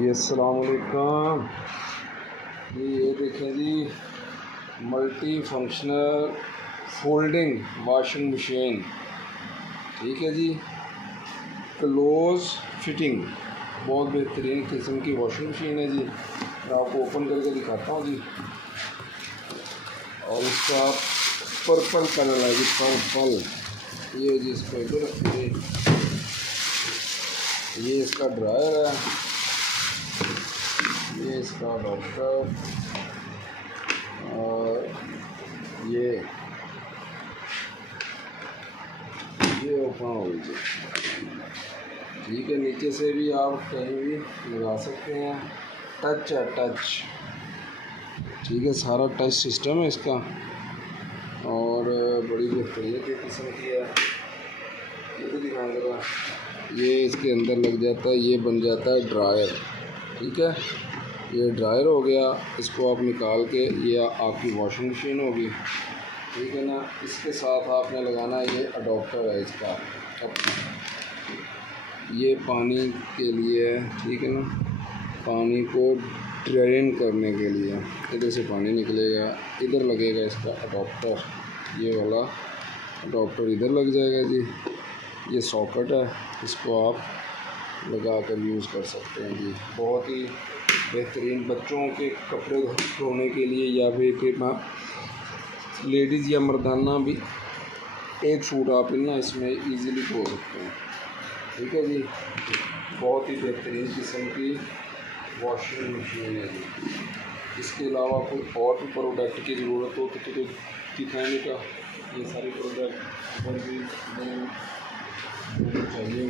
जी अस्सलाम वालेकुम जी। ये देखें जी, multi functional folding washing machine. ठीक है जी, क्लोज फिटिंग, बहुत बेहतरीन किस्म की वॉशिंग मशीन है जी। मैं आपको ओपन करके दिखाता हूँ जी। और इसका पर्पल कलर है जी, पर्पल। ये जी इसको इधर रखिए। ये इसका ड्रायर है, ये इसका डॉक्टर, और ये ओपन हो गई। ठीक है, नीचे से भी आप कहीं भी लगा सकते हैं। टच है, टच। ठीक है, सारा टच सिस्टम है इसका, और बड़ी बेहतरीन किस्म की है। ये तो दिखा देगा, ये इसके अंदर लग जाता है, ये बन जाता है ड्रायर। ठीक है, ये ड्रायर हो गया। इसको आप निकाल के, ये आपकी वॉशिंग मशीन होगी। ठीक है ना। इसके साथ आपने लगाना है, ये अडॉप्टर है इसका, ये पानी के लिए है। ठीक है ना, पानी को ड्रेन करने के लिए इधर से पानी निकलेगा, इधर लगेगा इसका अडॉप्टर। ये वाला अडॉप्टर इधर लग जाएगा जी। ये सॉकेट है, इसको आप लगा कर यूज़ कर सकते हैं जी। बहुत ही बेहतरीन बच्चों के कपड़े धोने के लिए, या फिर लेडीज़ या मर्दाना भी एक सूट आप ना इसमें इजीली धो सकते हैं। ठीक है जी, बहुत ही बेहतरीन किस्म की वॉशिंग मशीन है जी। इसके अलावा कोई और भी प्रोडक्ट की ज़रूरत हो तो दिखाने का, ये सारे प्रोडक्ट और भी चाहिए।